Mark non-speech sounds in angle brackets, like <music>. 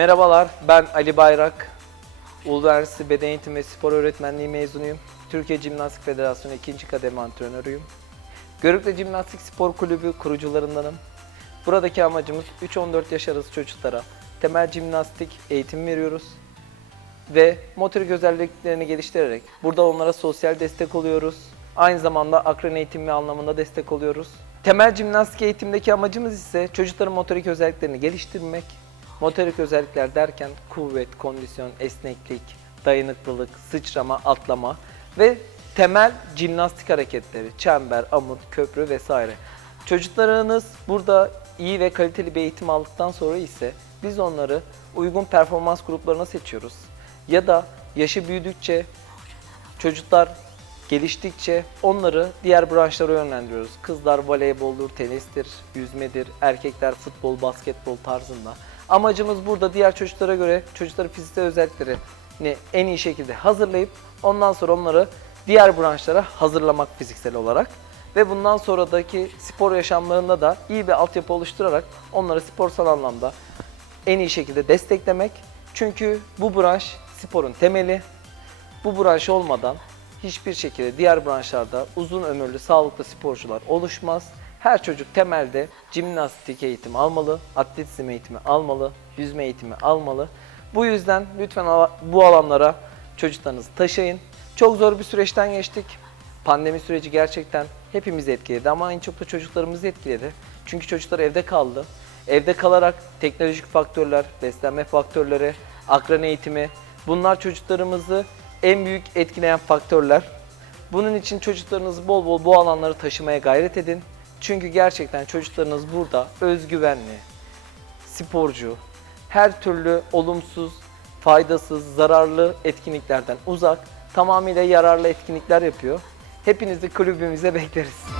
Merhabalar, ben Ali Bayrak. Uludağ Beden Eğitimi ve Spor Öğretmenliği mezunuyum. Türkiye Jimnastik Federasyonu 2. kademe antrenörüyüm. Görükle Jimnastik Spor Kulübü kurucularındanım. Buradaki amacımız 3-14 yaş arası çocuklara temel jimnastik eğitim veriyoruz ve motorik özelliklerini geliştirerek burada onlara sosyal destek oluyoruz. Aynı zamanda akran eğitimi anlamında destek oluyoruz. Temel jimnastik eğitimdeki amacımız ise çocukların motorik özelliklerini geliştirmek. Motorik özellikler derken kuvvet, kondisyon, esneklik, dayanıklılık, sıçrama, atlama ve temel jimnastik hareketleri, çember, amut, köprü vesaire. Çocuklarınız burada iyi ve kaliteli bir eğitim aldıktan sonra ise biz onları uygun performans gruplarına seçiyoruz. Ya da yaşı büyüdükçe çocuklar geliştikçe onları diğer branşlara yönlendiriyoruz. Kızlar voleyboldur, tenistir, yüzmedir, erkekler futbol, basketbol tarzında. Amacımız burada diğer çocuklara göre çocukların fiziksel özelliklerini en iyi şekilde hazırlayıp ondan sonra onları diğer branşlara hazırlamak fiziksel olarak. Ve bundan sonradaki spor yaşamlarında da iyi bir altyapı oluşturarak onları sporsal anlamda en iyi şekilde desteklemek. Çünkü bu branş sporun temeli. Bu branş olmadan hiçbir şekilde diğer branşlarda uzun ömürlü sağlıklı sporcular oluşmaz. Her çocuk temelde jimnastik eğitimi almalı, atletizm eğitimi almalı, yüzme eğitimi almalı. Bu yüzden lütfen bu alanlara çocuklarınızı taşıyın. Çok zor bir süreçten geçtik. Pandemi süreci gerçekten hepimizi etkiledi ama en çok da çocuklarımızı etkiledi. Çünkü çocuklar evde kaldı. Evde kalarak teknolojik faktörler, beslenme faktörleri, akran eğitimi bunlar çocuklarımızı en büyük etkileyen faktörler. Bunun için çocuklarınızı bol bol bu alanları taşımaya gayret edin. Çünkü gerçekten çocuklarınız burada özgüvenli, sporcu, her türlü olumsuz, faydasız, zararlı etkinliklerden uzak, tamamıyla yararlı etkinlikler yapıyor. Hepinizi kulübümüze <laughs> bekleriz.